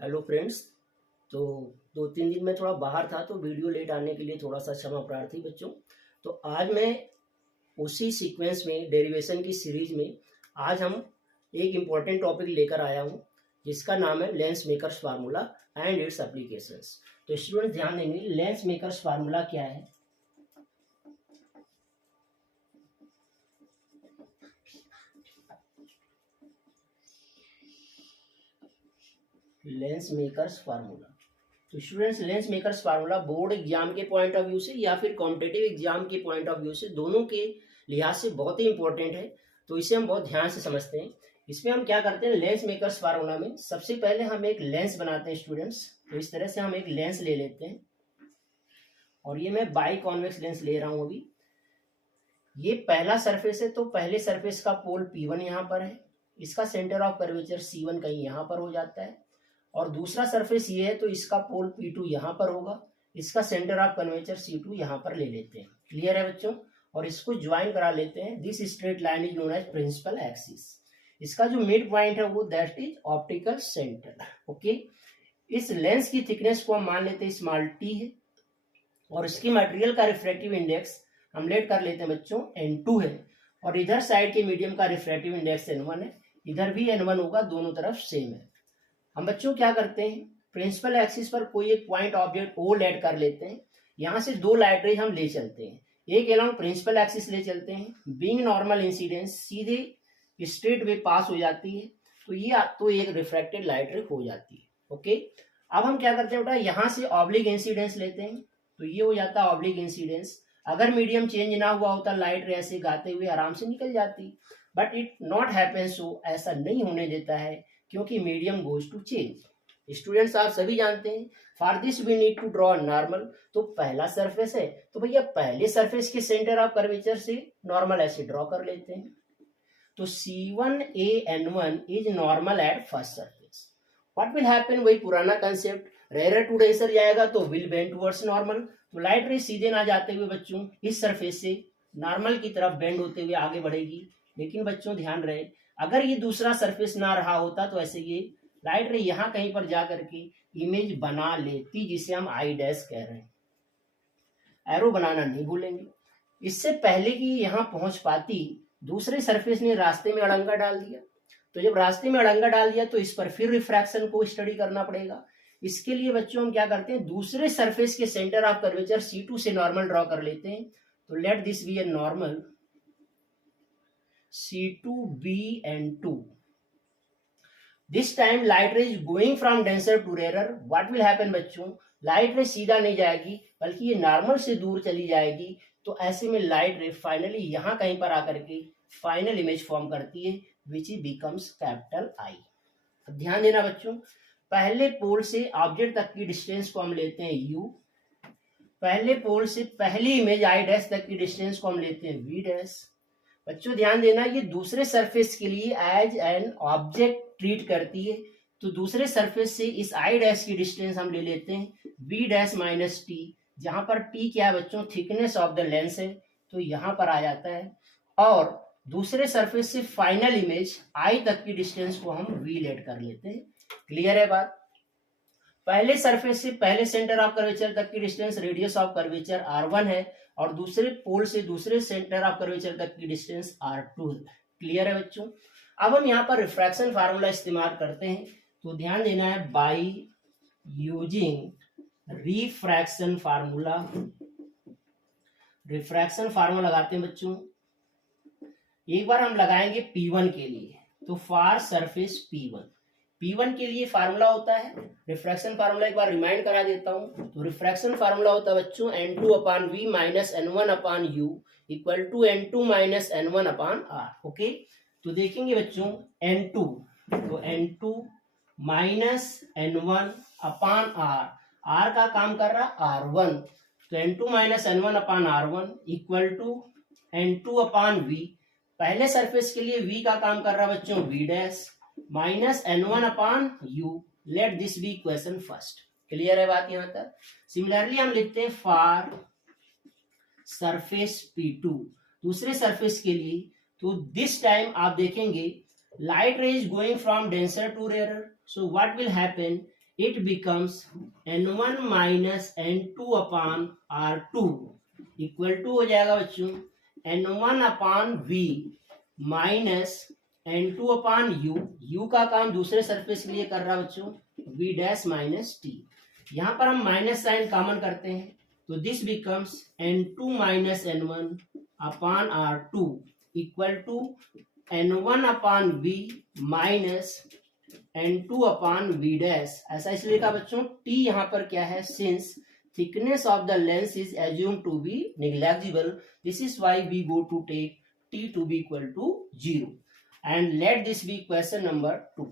Hello friends. तो 2-3 दिन में थोड़ा बाहर था तो वीडियो लेट आने के लिए थोड़ा सा क्षमा प्रार्थी बच्चों। तो आज मैं उसी सीक्वेंस में डेरिवेशन की सीरीज में आज हम एक इम्पॉर्टेंट टॉपिक लेकर आया हूँ जिसका नाम है lens makers formula and it's applications. तो स्टूडेंट ध्यान देंगे, लेंस मेकर्स फार्मूला क्या है। लेंस मेकर्स फार्मूला, तो students lens makers formula board exam के पॉइंट ऑफ व्यू से या फिर कॉम्पिटेटिव एग्जाम के पॉइंट ऑफ व्यू से, दोनों के लिहाज से बहुत ही इंपॉर्टेंट है। तो इसे हम बहुत ध्यान से समझते हैं। इसमें हम क्या करते हैं, लेंस मेकर्स फार्मूला में सबसे पहले हम एक लेंस बनाते हैं स्टूडेंट्स। तो इस तरह से हम एक लेंस ले लेते हैं और ये मैं बाई कॉन्वेक्स लेंस ले रहा हूँ। अभी ये पहला सरफेस है, तो पहले सरफेस का पोल P1 यहाँ पर है, इसका सेंटर ऑफ कर्वेचर C1 कहीं यहाँ पर हो जाता है। और दूसरा सरफेस ये है तो इसका पोल P2 यहाँ पर होगा, इसका सेंटर ऑफ कर्वेचर C2 यहाँ पर ले लेते हैं। क्लियर है बच्चों? और इसको ज्वाइन करा लेते हैं। This straight line is known as principal axis. इसका जो मिड पॉइंट है वो that is optical centre. Okay, इस लेंस की थिकनेस को हम मान लेते हैं स्मॉल t है और इसकी मटेरियल का रिफ्रैक्टिव इंडेक्स हम लेट कर लेते हैं बच्चों N2 है। और इधर साइड के मीडियम का रिफ्रैक्टिव इंडेक्स N1 है, इधर भी N1 होगा, दोनों तरफ सेम है। हम बच्चों क्या करते हैं, प्रिंसिपल एक्सिस पर कोई एक पॉइंट ऑब्जेक्ट O लेट कर लेते हैं। यहाँ से दो लाइट रे हम ले चलते हैं, एक अलोंग प्रिंसिपल एक्सिस ले चलते हैं। बीइंग नॉर्मल इंसिडेंस सीधे स्ट्रेट वे पास हो जाती है, तो एक रिफ्रैक्टेड लाइट रे हो जाती है। ओके, अब हम क्या करते हैं बेटा, यहाँ से ऑब्लिक इंसिडेंस लेते हैं, तो ये हो जाता है ऑब्लिक इंसिडेंस। अगर मीडियम चेंज ना हुआ होता लाइट रे ऐसे गाते हुए आराम से निकल जाती, but it not happen so, ऐसा नहीं होने देता है क्योंकि medium goes to change. Students आप सभी जानते हैं, for this we need to draw normal. तो पहला सरफेस है तो भैया पहले सरफेस के सेंटर ऑफ कर्वेचर से नॉर्मल ऐसे ड्रॉ कर लेते हैं। तो C1A N1 is normal at first surface. What will happen, वही पुराना कंसेप्ट, रेयर टू डेंसर जाएगा तो विल बेंड टुवर्ड्स नॉर्मल। तो लाइट रे सीधे ना जाते हुए बच्चों इस सरफेस से नॉर्मल की तरफ बेंड होते हुए आगे बढ़ेगी। लेकिन बच्चों ध्यान रहे, अगर ये दूसरा सरफेस ना रहा होता तो ऐसे ये लाइट रे यहाँ कहीं पर जा करके इमेज बना लेती, जिसे हम आई डैश कह रहे हैं। एरो बनाना नहीं भूलेंगे। इससे पहले कि यहाँ पहुंच पाती, दूसरे सरफेस ने रास्ते में अड़ंगा डाल दिया। तो जब रास्ते में अड़ंगा डाल दिया तो इस पर फिर रिफ्रैक्शन को स्टडी करना पड़ेगा। इसके लिए बच्चों हम क्या करते हैं, दूसरे सरफेस के सेंटर ऑफ कर्वेचर C2 से नॉर्मल ड्रॉ कर लेते हैं। तो let this be a normal C2B N2। This time light ray is going from denser to rare. What will happen बच्चों, लाइट रे सीधा नहीं जाएगी बल्कि ये नॉर्मल से दूर चली जाएगी। तो ऐसे में लाइट रे फाइनली यहाँ कहीं पर आकर के फाइनल इमेज फॉर्म करती है which is becomes capital I. ध्यान देना बच्चों, पहले पोल से ऑब्जेक्ट तक की डिस्टेंस को हम लेते हैं U, पहले पोल से पहली इमेज I डैश तक की डिस्टेंस को हम लेते हैं V डैश। बच्चों ध्यान देना, ये दूसरे सरफेस के लिए एज एन ऑब्जेक्ट ट्रीट करती है। तो दूसरे सरफेस से इस आई डैश की डिस्टेंस हम ले लेते हैं बी डैश माइनस टी, जहां पर टी क्या है बच्चों, थिकनेस ऑफ द लेंस है, तो यहां पर आ जाता है। और दूसरे सरफेस से फाइनल इमेज आई तक की डिस्टेंस को हम वी लेट कर लेते हैं। क्लियर है बात? पहले सरफेस से पहले सेंटर ऑफ कर्वेचर तक की distance radius of curvature R1 है और दूसरे पोल से दूसरे सेंटर ऑफ कर्वेचर तक की डिस्टेंस R2 है। क्लियर है बच्चों? अब हम यहाँ पर रिफ्रैक्शन फार्मूला इस्तेमाल करते हैं। तो ध्यान देना है, by using refraction formula, refraction formula लगाते हैं बच्चों। एक बार हम लगाएंगे P1 के लिए, तो फॉर सरफेस P1 के लिए फार्मूला होता है रिफ्रैक्शन फार्मूला, एक बार रिमाइंड करा देता हूं। तो रिफ्रैक्शन फार्मूला होता है बच्चों N2/V minus N1/U equal to N2 minus N1/R। Okay, तो देखेंगे बच्चों N2, तो N2 माइनस N1/R, R का काम कर रहा R1, तो N2 minus N1/R1 equal to N2/V। पहले सरफेस के लिए V का काम कर रहा बच्चों V dash minus N1/U। Let this be equation first. Clear है बात यहां तक? सिमिलरली हम लिखते हैं फॉर सरफेस P2, दूसरे सरफेस के लिए। तो दिस टाइम आप देखेंगे light ray is going from denser to rare, so what will happen, it becomes n1 minus n2 upon r2 equal to हो जाएगा बच्चों n1 upon v minus n2 upon u का काम दूसरे सरफेस के लिए कर रहा बच्चों v डैश माइनस t। यहां पर हम माइनस साइन कॉमन करते हैं तो this becomes n2 minus n1 upon r2 equal to n1 upon v minus n2 upon v dash. ऐसा इसलिए लिखा बच्चों t यहाँ पर क्या है, since thickness of the lens is assumed to be negligible, this is why we go to take t to be equal to 0 and let this be question number 2।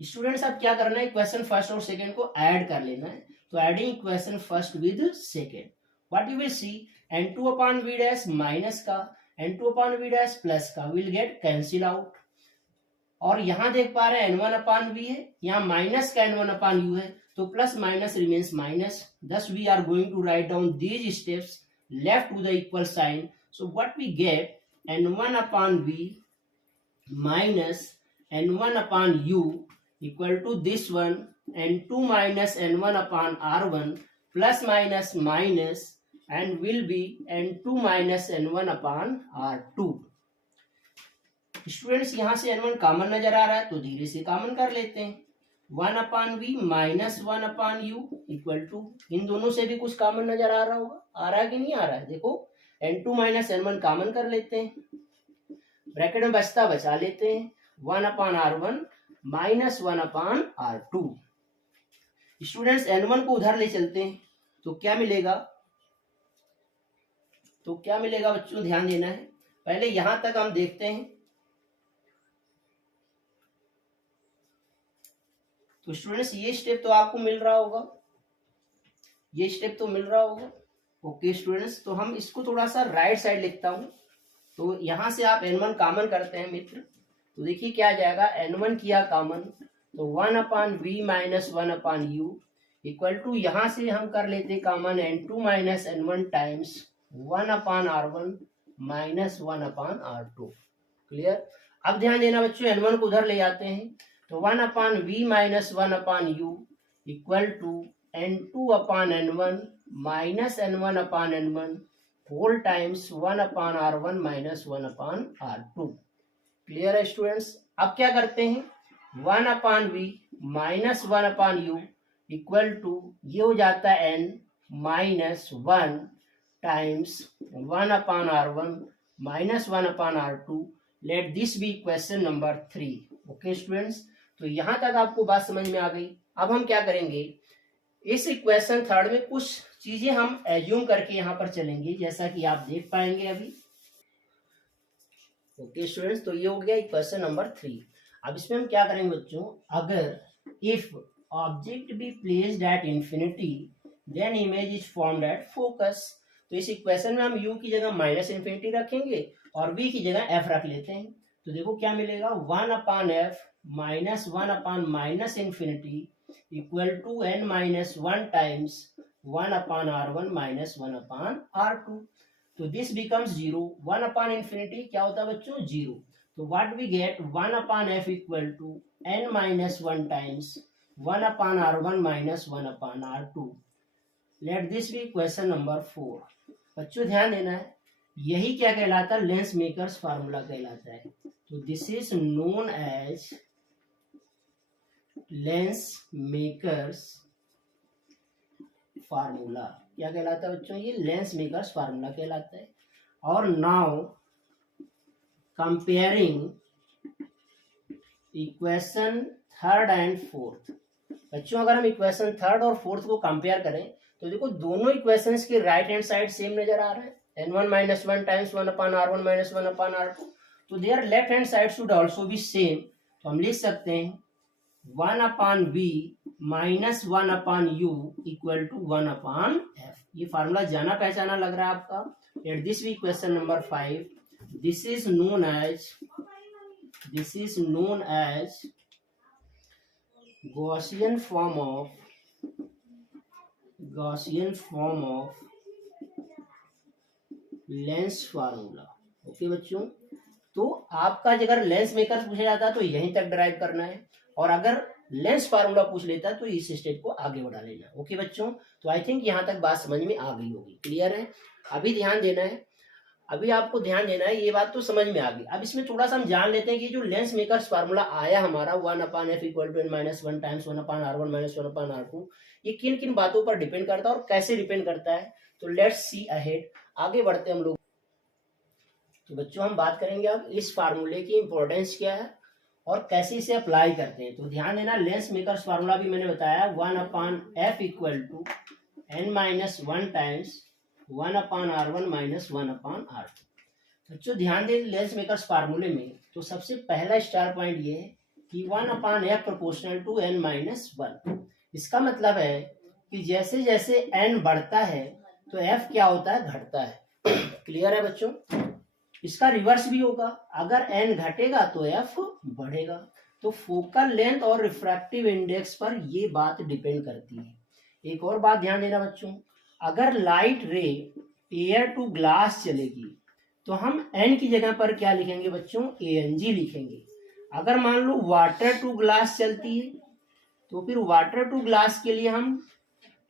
Students अब क्या करना है, क्वेश्चन फर्स्ट और second को add कर लेना है। तो adding question first with second, what you will see n2 upon v dash minus का n2 upon v dash plus का विल गेट कैंसिल आउट। और यहां देख पा रहे हैं n1 अपॉन v है, यहाँ माइनस का n1 अपॉन u है, तो plus minus remains minus. thus we are going to write down these steps left to the equal sign, so what we get n1 upon v minus n1 upon u equal to this one n2 minus n1 upon r1 plus minus minus and will be n2 minus n1 upon r2। Students यहां से n1 common नजर आ रहा है तो धीरे से common कर लेते हैं, 1 upon v minus 1 upon u equal to, इन दोनों से भी कुछ कॉमन नजर आ रहा होगा, आ रहा है कि नहीं आ रहा है, देखो n2 माइनस n1 कॉमन कर लेते हैं, ब्रैकेट में बचता बचा लेते हैं, 1 upon r1 minus 1 upon r2। Students n1 को उधर ले चलते हैं तो क्या मिलेगा, बच्चों ध्यान देना है, पहले यहां तक हम देखते हैं। तो स्टूडेंट्स ये स्टेप तो आपको मिल रहा होगा, ओके स्टूडेंट्स। तो हम इसको थोड़ा सा राइट साइड लिखता हूं, तो यहां से आप n1 कॉमन करते हैं मित्र, तो देखिए क्या आ जाएगा, n1 किया कॉमन तो 1 upon v minus 1 upon u equal to, यहां से हम कर लेते common n2 minus n1 times 1 upon r1 minus 1 upon r2। Clear. अब ध्यान देना बच्चों, n1 को उधर ले जाते हैं तो 1 upon v minus 1 upon u equal to n2 upon n1 minus n1 upon n1 whole times 1 upon r1 minus 1 upon r2। Clear है स्टूडेंट्स। अब क्या करते हैं, 1 upon v minus 1 upon u equal to, ये हो जाता है n minus 1 times 1 upon r1 minus 1 upon r2। Let this be question number 3। Okay students, तो यहां तक आपको बात समझ में आ गई। अब हम क्या करेंगे, इस इक्वेशन थर्ड में कुछ चीजें हम एज्यूम करके यहां पर चलेंगे, जैसा कि आप देख पाएंगे अभी। ओके स्टूडेंट्स, तो ये हो गया इक्वेशन नंबर 3। अब इसमें हम क्या करेंगे बच्चों, अगर if object be placed at infinity then image is formed at focus. तो इस इक्वेशन में हम u की जगह माइनस इन्फिनिटी रखेंगे और v की जगह f रख लेते हैं। तो देखो क्या मिलेगा, 1 upon f minus 1 upon minus infinity equal to n minus 1 times 1 upon r1 minus 1 upon r2। तो दिस बिकम्स 0, 1 अपॉन इन्फिनिटी क्या होता है बच्चों, 0। तो what we get, 1 upon f equal to n minus 1 times 1 upon r1 minus 1 upon r2। Let this be question number 4। बच्चों ध्यान देना है, यही क्या कहलाता है, लेंस मेकर्स फार्मूला कहलाता है। तो this is known as lens makers formula. क्या कहलाता है बच्चों, ये लेंस मेकर्स फार्मूला कहलाता है। और now comparing equation third and fourth. बच्चों अगर हम इक्वेशन थर्ड और फोर्थ को कंपेयर करें तो देखो दोनों इक्वेशंस के राइट हैंड साइड सेम नजर आ रहा है, n1 minus 1 times 1 upon r1 minus 1 upon r2। तो their left hand side should also be same। तो हम लिख सकते हैं 1 upon v minus 1 upon u equal to 1 upon f। ये फार्मूला जाना पहचाना लग रहा है आपका। Let this be question number 5। This is known as Gaussian form of lens formula. Okay बच्चों, तो आपका अगर लेंस मेकर पूछा जाता है तो यहीं तक ड्राइव करना है, और अगर लेंस फार्मूला पूछ लेता तो इस स्टेप को आगे बढ़ा लेना। ओके बच्चों, तो आई थिंक यहाँ तक बात समझ में आ गई होगी। क्लियर है? अभी ध्यान देना है, अभी आपको ध्यान देना है, ये बात तो समझ में आ गई। अब इसमें थोड़ा सा हम जान लेते हैं कि जो लेंस मेकर्स फार्मूला आया हमारा 1/f = n-1 times 1/r1 - 1/r2, ये किन किन बातों पर डिपेंड करता है और कैसे डिपेंड करता है, तो लेट्स सी अहेड। आगे बढ़ते हम लोग। तो बच्चों हम बात करेंगे अब इस फार्मूले की इंपॉर्टेंस क्या है और कैसे इसे अप्लाई करते हैं। तो ध्यान देना, लेंस मेकर्स फार्मूला भी मैंने बताया 1/f = n-1 times 1/r1 - 1/r2। बच्चों ध्यान दें लेंस मेकर्स फार्मूले में, तो सबसे पहला स्टार पॉइंट ये है कि 1/f = n-1। इसका मतलब है कि जैसे जैसे n बढ़ता है तो f क्या होता है, घटता है। क्लियर है बच्चों? इसका रिवर्स भी होगा, अगर n घटेगा तो f बढ़ेगा। तो फोकल लेंथ और रिफ्रैक्टिव इंडेक्स पर ये बात डिपेंड करती है। एक और बात ध्यान देना बच्चों, अगर लाइट रे एयर टू ग्लास चलेगी तो हम n की जगह पर क्या लिखेंगे बच्चों, Ang लिखेंगे। अगर मान लो वाटर टू ग्लास चलती है तो फिर वाटर टू ग्लास के लिए हम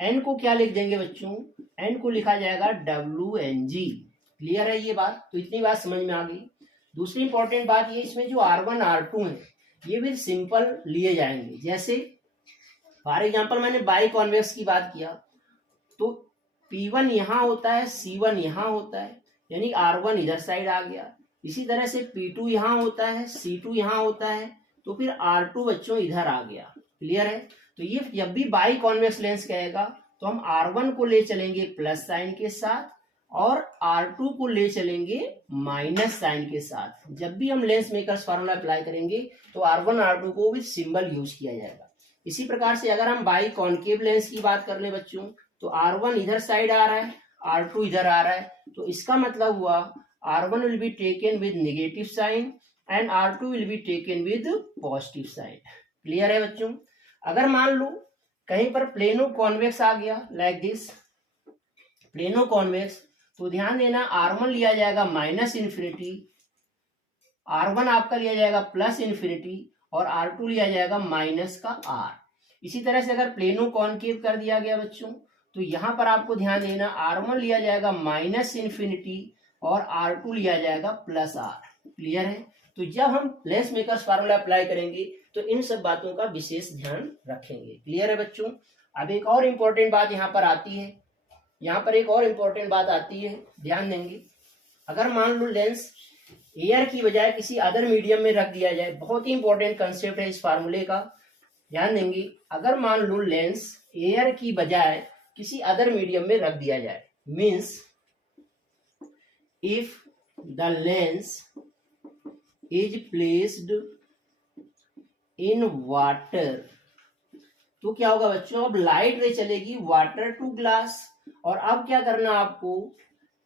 n को क्या लिख देंगे बच्चों, n को लिखा जाएगा Wng। क्लियर है ये बात? तो इतनी बात समझ में आ गई। दूसरी इंपॉर्टेंट बात ये, इसमें जो R1 R2 है ये भी सिंपल लिए जाएंगे। जैसे फॉर एग्जांपल मैंने बाई कॉन्वेक्स की बात किया तो P1 यहाँ होता है, C1 यहाँ होता है, यानी R1 इधर साइड आ गया। इसी तरह से P2 यहाँ होता है, C2 यहाँ होता है, तो फिर R2 बच्चों इधर आ गया। क्लियर है? तो ये जब भी बाई कॉन्वेक्स लेंस कहेगा तो हम R1 को ले चलेंगे प्लस साइन के साथ और R2 को ले चलेंगे माइनस साइन के साथ। जब भी हम लेंस मेकर्स फार्मूला अप्लाई करेंगे तो R1 R2 को भी सिंबल यूज किया जाएगा। इसी प्रकार से अगर हम बाई कॉन्केव लेंस की बात कर ले बच्चों, तो R1 इधर साइड आ रहा है, R2 इधर आ रहा है, तो इसका मतलब हुआ R1 will be taken with negative sign and R2 will be taken with positive sign। Clear है बच्चों? अगर मान लो कहीं पर प्लेनो कॉन्वेक्स आ गया लाइक दिस, प्लेनो कॉन्वेक्स, तो ध्यान देना R1 लिया जाएगा -∞, R1 आपका लिया जाएगा +∞ और R2 लिया जाएगा -R। इसी तरह से अगर प्लेनो कॉनकेव कर दिया गया बच्चों, तो यहां पर आपको ध्यान देना R1 लिया जाएगा -∞ और R2 लिया जाएगा +R। क्लियर है? तो जब हम लेंस मेकर्स फार्मूला अप्लाई करेंगे तो इन सब बातों का विशेष ध्यान रखेंगे। क्लियर है बच्चों? अब एक और इम्पोर्टेंट बात यहाँ पर आती है, यहाँ पर एक और इम्पोर्टेंट बात आती है, ध्यान देंगे। अगर मान लो लेंस एयर की बजाय किसी अदर मीडियम में रख दिया जाए, बहुत ही इंपॉर्टेंट कंसेप्ट है इस फार्मूले का, ध्यान देंगे। अगर मान लो लेंस एयर की बजाय किसी अदर मीडियम में रख दिया जाए, means if the lens is placed in water, तो क्या होगा बच्चों, अब लाइट रे चलेगी वाटर टू ग्लास और अब क्या करना आपको,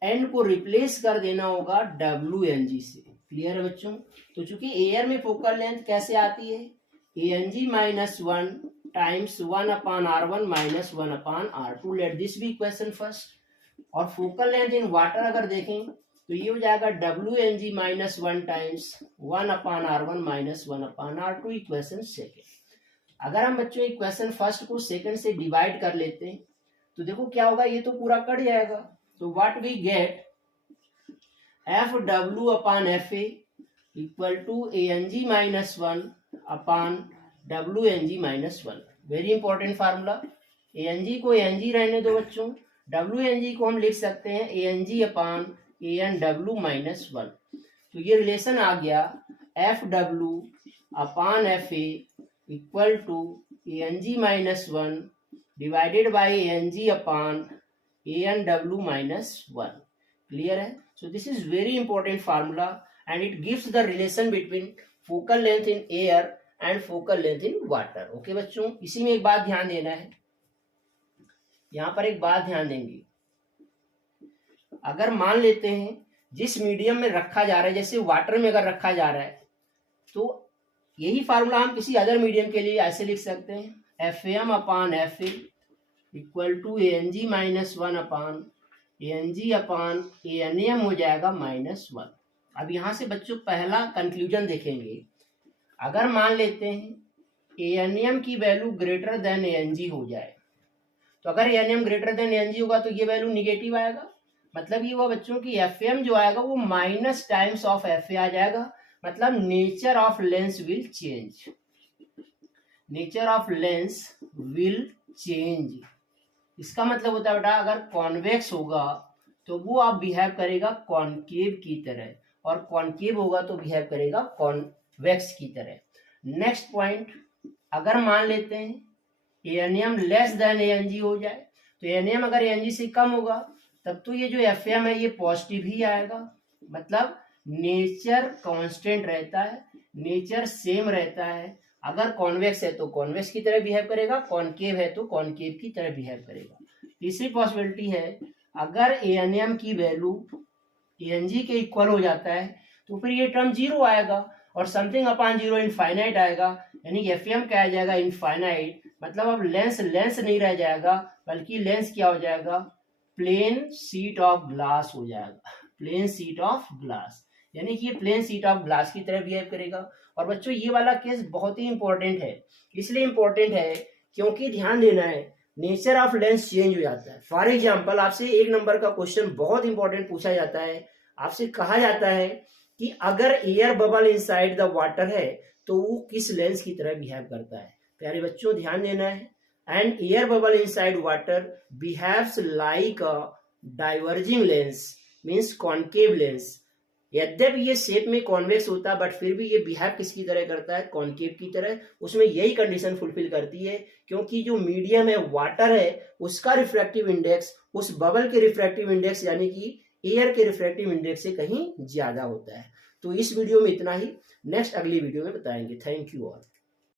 n को रिप्लेस कर देना होगा Wng से। क्लियर है बच्चों? तो चूंकि एयर में फोकल लेंथ कैसे आती है, Ang - 1 times 1/r1 - 1/r2। Let this be equation first. और फोकल लेंथ इन वाटर अगर देखें तो ये हो जाएगा Wng - 1 times 1/r1 - 1/r2, equation second. अगर हम बच्चों इक्वेशन फर्स्ट को सेकंड से डिवाइड कर लेते हैं तो देखो क्या होगा, ये तो पूरा कट जाएगा। तो what we get, FW/FA = Ang - 1/Wng - 1। Very important formula. Ang को Ang रहने दो बच्चों, Wng को हम लिख सकते हैं Ang/Anw - 1। तो ये रिलेशन आ गया FW/FA = Ang - 1 divided by Ang/Anw - 1। Clear है? So this is very important formula and it gives the relation between focal length in air and focal length in water। Okay बच्चों, इसी में एक बात ध्यान देना है, यहाँ पर एक बात ध्यान देंगे। अगर मान लेते हैं जिस मीडियम में रखा जा रहा है, जैसे वाटर में अगर रखा जा रहा है, तो यही फार्मूला हम किसी अदर मीडियम के लिए ऐसे लिख सकते हैं, FM/FA = Ang - 1/Ang/Anm हो जाएगा -1। अब यहां से बच्चों पहला कंक्लूजन देखेंगे। अगर मान लेते हैं ANM की वैल्यू ग्रेटर देन ANG हो जाए, तो अगर ANM ग्रेटर देन ANG होगा तो ये वैल्यू निगेटिव आएगा, मतलब ये हुआ बच्चों की FM जो आएगा वो माइनस टाइम्स ऑफ FA आ जाएगा, मतलब nature of lens will change, nature of lens will change. इसका मतलब होता है बेटा अगर कॉन्वेक्स होगा तो वो आप बिहेव करेगा कॉनकेव की तरह, और कॉनकेव होगा तो बिहेव करेगा कॉन्वेक्स की तरह। नेक्स्ट पॉइंट, अगर मान लेते हैं ANM लेस देन ANG हो जाए, तो ANM अगर ANG से कम होगा तब तो ये जो FM है ये पॉजिटिव ही आएगा, मतलब नेचर कांस्टेंट रहता है, नेचर सेम रहता है। अगर कॉन्वेक्स है तो कॉन्वेक्स की तरह बिहेव करेगा, कॉनकेव है तो कॉनकेव की तरह बिहेव करेगा। तीसरी पॉसिबिलिटी है अगर ANM की वैल्यू ANG के इक्वल हो जाता है तो फिर ये टर्म जीरो आएगा और समथिंग अपॉन जीरो इनफाइनाइट आएगा, यानी FM क्या आ जाएगा इनफाइनाइट, मतलब अब लेंस नहीं रह जाएगा बल्कि लेंस क्या हो जाएगा, प्लेन शीट ऑफ ग्लास हो जाएगा, प्लेन शीट ऑफ ग्लास, यानी कि ये प्लेन शीट ऑफ ग्लास की तरह बिहेव करेगा। और बच्चों ये वाला केस बहुत ही इंपॉर्टेंट है, इसलिए इंपॉर्टेंट है क्योंकि ध्यान देना है नेचर ऑफ लेंस चेंज हो जाता है। फॉर एग्जाम्पल आपसे 1 नंबर का क्वेश्चन बहुत इंपॉर्टेंट पूछा जाता है, आपसे कहा जाता है कि अगर air bubble inside the water है तो वो किस लेंस की तरह बिहेव करता है। प्यारे बच्चों ध्यान देना है, and air bubble inside water behaves like a diverging lens means concave lens. यद्यपि ये शेप में कॉन्वेक्स होता है बट फिर भी ये बिहेव किसकी तरह करता है, कॉनकेव की तरह। उसमें यही कंडीशन फुलफिल करती है क्योंकि जो मीडियम है वाटर है उसका रिफ्रैक्टिव इंडेक्स उस बबल के रिफ्रैक्टिव इंडेक्स यानी कि एयर के रिफ्रैक्टिव इंडेक्स से कहीं ज्यादा होता है। तो इस वीडियो में इतना ही, नेक्स्ट अगली वीडियो में बताएंगे। Thank you all.